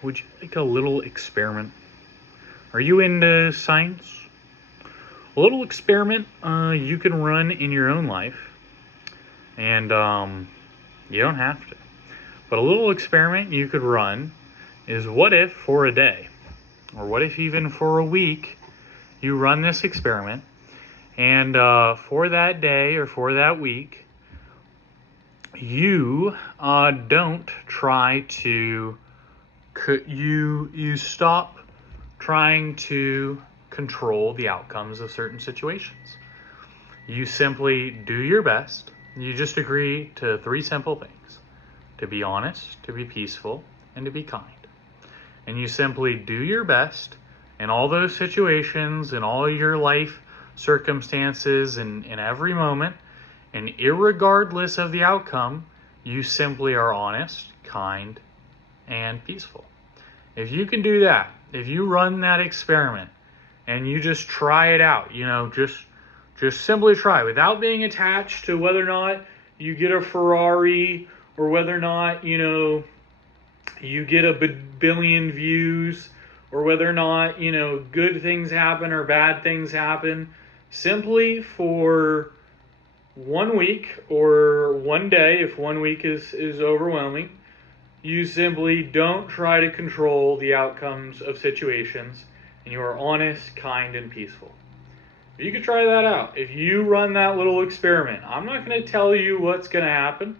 would you like a little experiment? Are you into science? A little experiment you can run in your own life, and you don't have to. But a little experiment you could run is, what if for a day, or what if even for a week, you run this experiment, and for that day or for that week, you don't try to, you stop trying to control the outcomes of certain situations. You simply do your best. You just agree to 3 simple things: to be honest, to be peaceful, and to be kind. And you simply do your best in all those situations, in all your life circumstances, in every moment, and irregardless of the outcome, you simply are honest, kind, and peaceful. If you can do that, if you run that experiment and you just try it out, just simply try without being attached to whether or not you get a Ferrari, or whether or not, you get a billion views, or whether or not, good things happen or bad things happen. Simply for 1 week or 1 day, if 1 week is overwhelming, you simply don't try to control the outcomes of situations, and you are honest, kind, and peaceful. You can try that out. If you run that little experiment, I'm not going to tell you what's going to happen,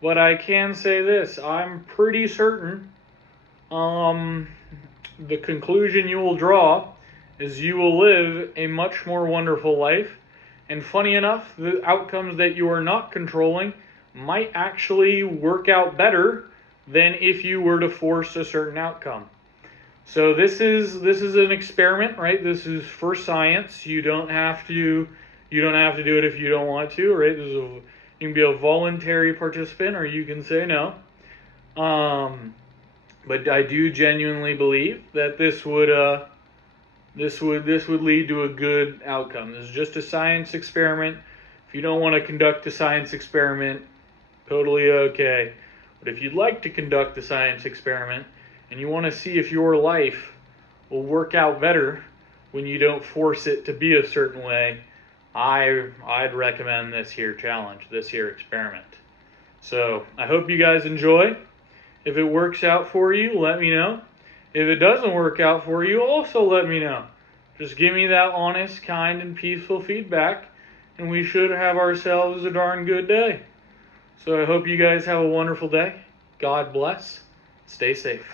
but I can say this: I'm pretty certain the conclusion you will draw is you will live a much more wonderful life. And funny enough, the outcomes that you are not controlling might actually work out better than if you were to force a certain outcome. So this is an experiment, right? This is for science. You don't have to do it if you don't want to, right? You can be a voluntary participant, or you can say no. But I do genuinely believe that this would lead to a good outcome. This is just a science experiment. If you don't want to conduct a science experiment, totally okay. But if you'd like to conduct a science experiment and you want to see if your life will work out better when you don't force it to be a certain way, I'd recommend this here challenge, this here experiment. So I hope you guys enjoy. If it works out for you, let me know. If it doesn't work out for you, also let me know. Just give me that honest, kind, and peaceful feedback, and we should have ourselves a darn good day. So I hope you guys have a wonderful day. God bless. Stay safe.